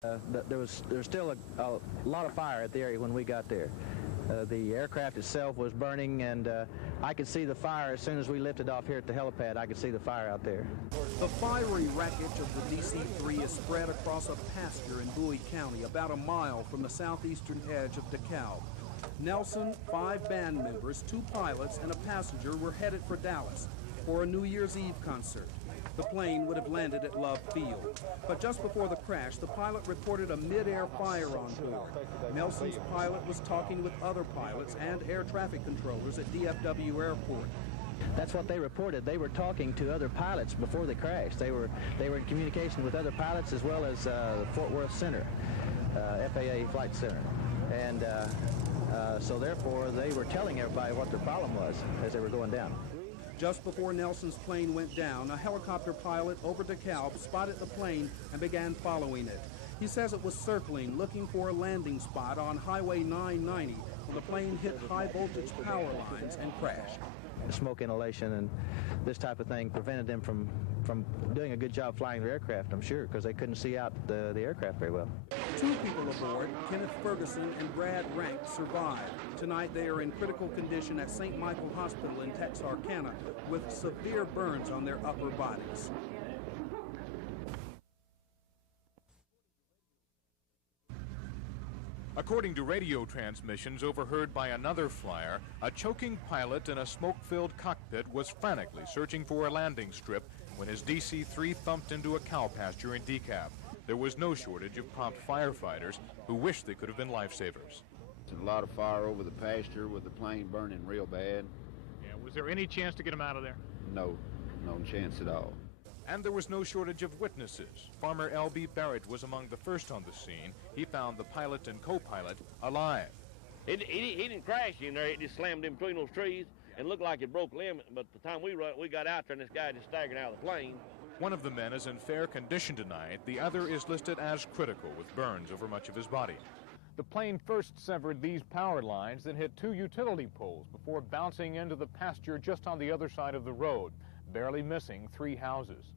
There's still a lot of fire at the area when we got there. The aircraft itself was burning, and I could see the fire as soon as we lifted off here at the helipad. I could see the fire out there. The fiery wreckage of the DC-3 is spread across a pasture in Bowie County, about a mile from the southeastern edge of DeKalb. Nelson, 5 band members, 2 pilots, and a passenger were headed for Dallas for a New Year's Eve concert. The plane would have landed at Love Field. But just before the crash, the pilot reported a mid-air fire on board. Nelson's pilot was talking with other pilots and air traffic controllers at DFW Airport. That's what they reported. They were talking to other pilots before the crash. They were in communication with other pilots as well as the Fort Worth Center, FAA Flight Center. And so therefore, they were telling everybody what their problem was as they were going down. Just before Nelson's plane went down, a helicopter pilot over DeKalb spotted the plane and began following it. He says it was circling, looking for a landing spot on Highway 990 when the plane hit high-voltage power lines and crashed. Smoke inhalation and this type of thing prevented them from doing a good job flying their aircraft, I'm sure, because they couldn't see out the aircraft very well. 2 people aboard, Kenneth Ferguson and Brad Rank, survived. Tonight they are in critical condition at St. Michael Hospital in Texarkana with severe burns on their upper bodies. According to radio transmissions overheard by another flyer, a choking pilot in a smoke-filled cockpit was frantically searching for a landing strip when his DC-3 thumped into a cow pasture in DeKalb. There was no shortage of prompt firefighters who wished they could have been lifesavers. A lot of fire over the pasture with the plane burning real bad. Yeah, was there any chance to get him out of there? No chance at all. And there was no shortage of witnesses. Farmer L.B. Barrett was among the first on the scene. He found the pilot and co-pilot alive. He didn't crash in there. It just slammed in between those trees and looked like it broke limb. But the time we got out there, and this guy just staggered out of the plane. One of the men is in fair condition tonight. The other is listed as critical with burns over much of his body. The plane first severed these power lines, then hit 2 utility poles before bouncing into the pasture just on the other side of the road, barely missing 3 houses.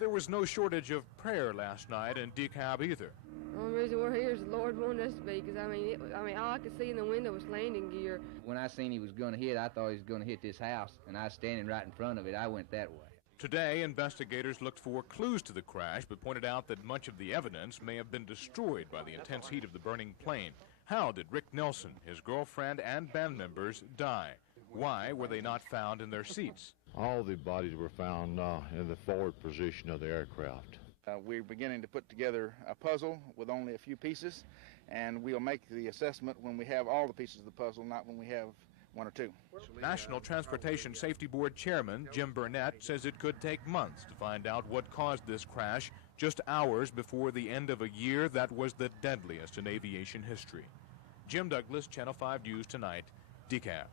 There was no shortage of prayer last night in DeKalb either. The only reason we're here is the Lord wanted us to be, because I mean, all I could see in the window was landing gear. When I seen he was going to hit, I thought he was going to hit this house, and I was standing right in front of it. I went that way. Today, investigators looked for clues to the crash, but pointed out that much of the evidence may have been destroyed by the intense heat of the burning plane. How did Rick Nelson, his girlfriend, and band members die? Why were they not found in their seats? All the bodies were found in the forward position of the aircraft. We're beginning to put together a puzzle with only a few pieces, and we'll make the assessment when we have all the pieces of the puzzle, not when we have 1 or 2. National Transportation Safety Board Chairman Jim Burnett says it could take months to find out what caused this crash, just hours before the end of a year that was the deadliest in aviation history. Jim Douglas, Channel 5 News Tonight, DeKalb.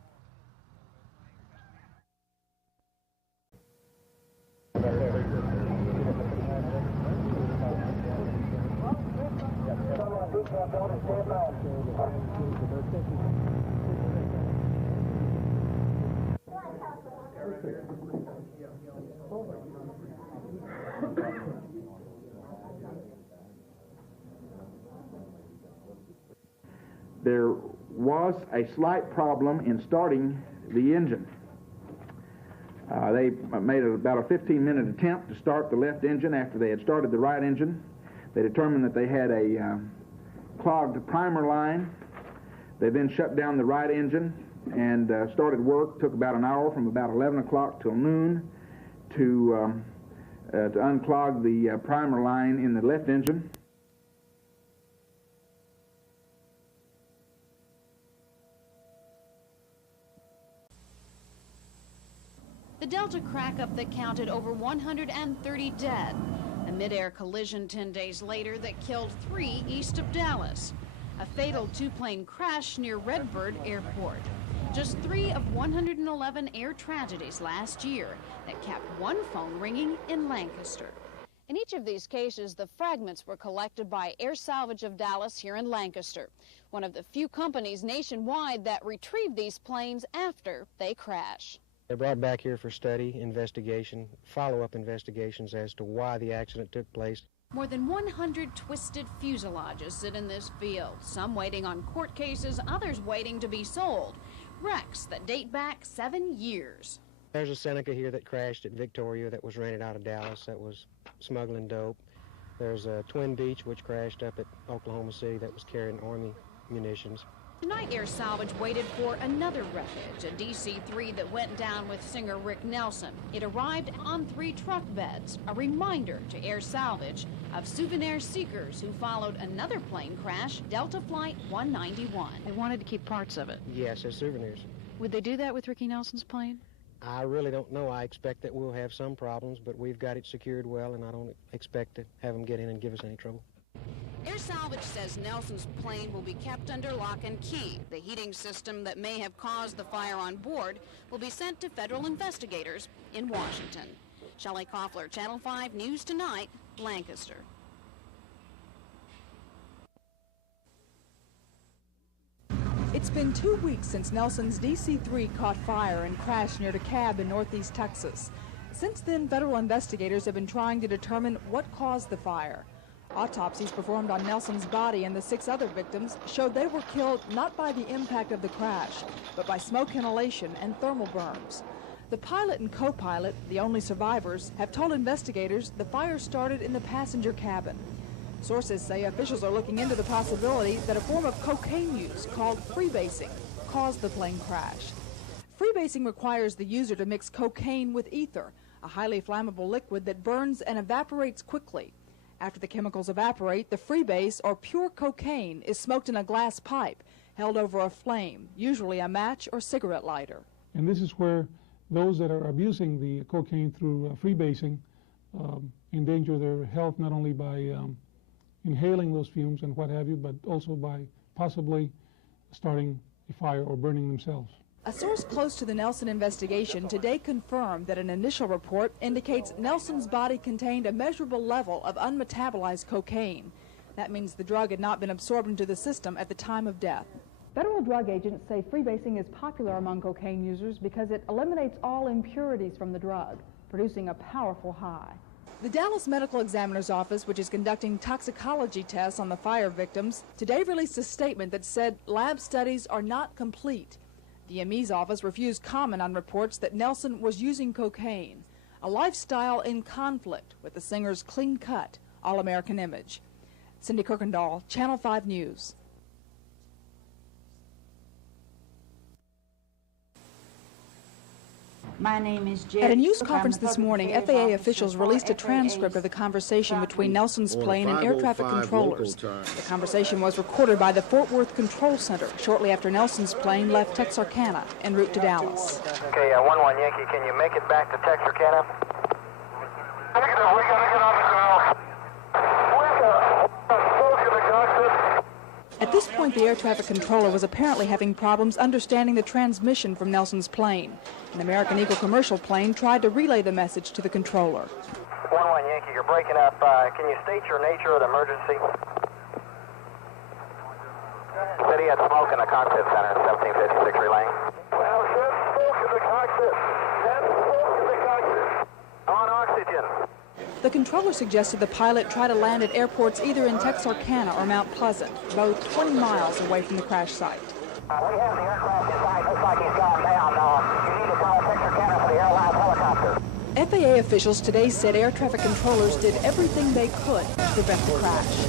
There was a slight problem in starting the engine. They made about a 15-minute attempt to start the left engine after they had started the right engine. They determined that they had a clogged primer line. They then shut down the right engine and started work. Took about an hour from about 11 o'clock till noon to unclog the primer line in the left engine. The Delta crack-up that counted over 130 dead. A mid-air collision 10 days later that killed 3 east of Dallas. A fatal 2-plane crash near Redbird Airport. Just 3 of 111 air tragedies last year that kept 1 phone ringing in Lancaster. In each of these cases, the fragments were collected by Air Salvage of Dallas here in Lancaster, one of the few companies nationwide that retrieved these planes after they crash. They're brought back here for study, investigation, follow-up investigations as to why the accident took place. More than 100 twisted fuselages sit in this field, some waiting on court cases, others waiting to be sold. Wrecks that date back 7 years. There's a Seneca here that crashed at Victoria that was rented out of Dallas that was smuggling dope. There's a Twin Beach which crashed up at Oklahoma City that was carrying Army munitions. Tonight, Air Salvage waited for another wreckage, a DC-3 that went down with singer Rick Nelson. It arrived on 3 truck beds, a reminder to Air Salvage of souvenir seekers who followed another plane crash, Delta Flight 191. They wanted to keep parts of it. Yes, as souvenirs. Would they do that with Ricky Nelson's plane? I really don't know. I expect that we'll have some problems, but we've got it secured well, and I don't expect to have them get in and give us any trouble. Air Salvage says Nelson's plane will be kept under lock and key. The heating system that may have caused the fire on board will be sent to federal investigators in Washington. Shelley Koffler, Channel 5 News Tonight, Lancaster. It's been 2 weeks since Nelson's DC-3 caught fire and crashed near DeKalb in northeast Texas. Since then, federal investigators have been trying to determine what caused the fire. Autopsies performed on Nelson's body and the 6 other victims showed they were killed not by the impact of the crash, but by smoke inhalation and thermal burns. The pilot and co-pilot, the only survivors, have told investigators the fire started in the passenger cabin. Sources say officials are looking into the possibility that a form of cocaine use called freebasing caused the plane crash. Freebasing requires the user to mix cocaine with ether, a highly flammable liquid that burns and evaporates quickly. After the chemicals evaporate, the freebase, or pure cocaine, is smoked in a glass pipe held over a flame, usually a match or cigarette lighter. And this is where those that are abusing the cocaine through freebasing endanger their health, not only by inhaling those fumes and what have you, but also by possibly starting a fire or burning themselves. A source close to the Nelson investigation today confirmed that an initial report indicates Nelson's body contained a measurable level of unmetabolized cocaine. That means the drug had not been absorbed into the system at the time of death. Federal drug agents say freebasing is popular among cocaine users because it eliminates all impurities from the drug, producing a powerful high. The Dallas Medical Examiner's Office, which is conducting toxicology tests on the fire victims, today released a statement that said lab studies are not complete. The ME's office refused comment on reports that Nelson was using cocaine, a lifestyle in conflict with the singer's clean-cut, all-American image. Cindy Kirkendall, Channel 5 News. My name is Jerry. At a news conference this morning, FAA officials released a transcript of the conversation between Nelson's plane and air traffic controllers. The conversation was recorded by the Fort Worth Control Center shortly after Nelson's plane left Texarkana en route to Dallas. Okay, 1-1 Yankee, can you make it back to Texarkana? We gotta get off the ground. At this point, the air traffic controller was apparently having problems understanding the transmission from Nelson's plane. An American Eagle commercial plane tried to relay the message to the controller. 1-1 Yankee, you're breaking up. Can you state your nature of the emergency? Said he had smoke in the cockpit center, 1756 relaying. Well, said smoke in the cockpit. Said smoke in the cockpit. On oxygen. The controller suggested the pilot try to land at airports either in Texarkana or Mount Pleasant, both 20 miles away from the crash site. We have the aircraft inside. Looks like he's gone down. You need to call Texarkana for the airline helicopter. FAA officials today said air traffic controllers did everything they could to prevent the crash.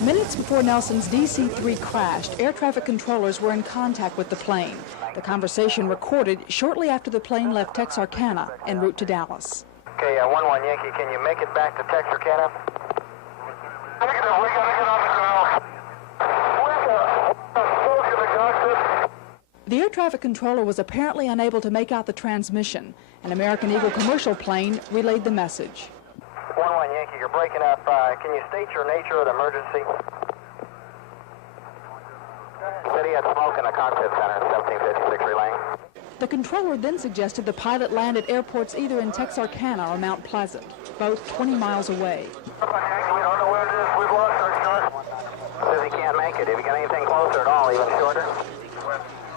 Minutes before Nelson's DC-3 crashed, air traffic controllers were in contact with the plane. The conversation recorded shortly after the plane left Texarkana en route to Dallas. Okay, 1-1 Yankee, can you make it back to Texarkana? We gotta get off the ground. The air traffic controller was apparently unable to make out the transmission. An American Eagle commercial plane relayed the message. 1-1 Yankee, you're breaking up. Can you state your nature of the emergency? Said he had smoke in the cockpit center, 1756 relaying. The controller then suggested the pilot land at airports either in Texarkana or Mount Pleasant, both 20 miles away. We don't know where it is. We've lost our short. Says he can't make it. Have you got anything closer at all, even shorter?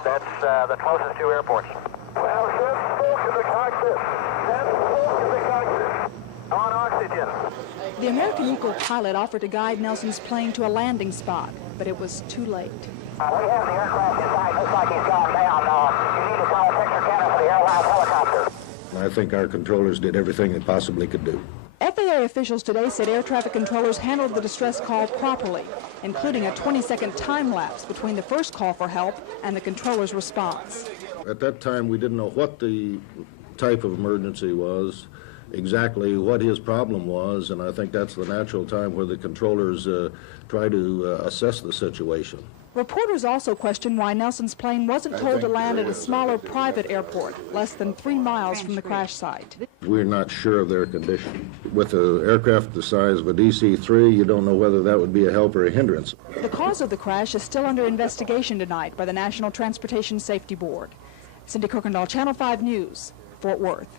That's the closest two airports. Well, send smoke in the cockpit. Send smoke in the cockpit. On oxygen. The American Eagle pilot offered to guide Nelson's plane to a landing spot, but it was too late. We have the aircraft inside. Looks like he's gone down. You need to call Texarkana for the airline helicopter. I think our controllers did everything they possibly could do. FAA officials today said air traffic controllers handled the distress call properly, including a 20-second time lapse between the first call for help and the controller's response. At that time, we didn't know what the type of emergency was, exactly what his problem was, and I think that's the natural time where the controllers try to assess the situation. Reporters also question why Nelson's plane wasn't told to land at a smaller private airport, less than 3 miles from the crash site. We're not sure of their condition. With an aircraft the size of a DC-3, you don't know whether that would be a help or a hindrance. The cause of the crash is still under investigation tonight by the National Transportation Safety Board. Cindy Kuykendall, Channel 5 News, Fort Worth.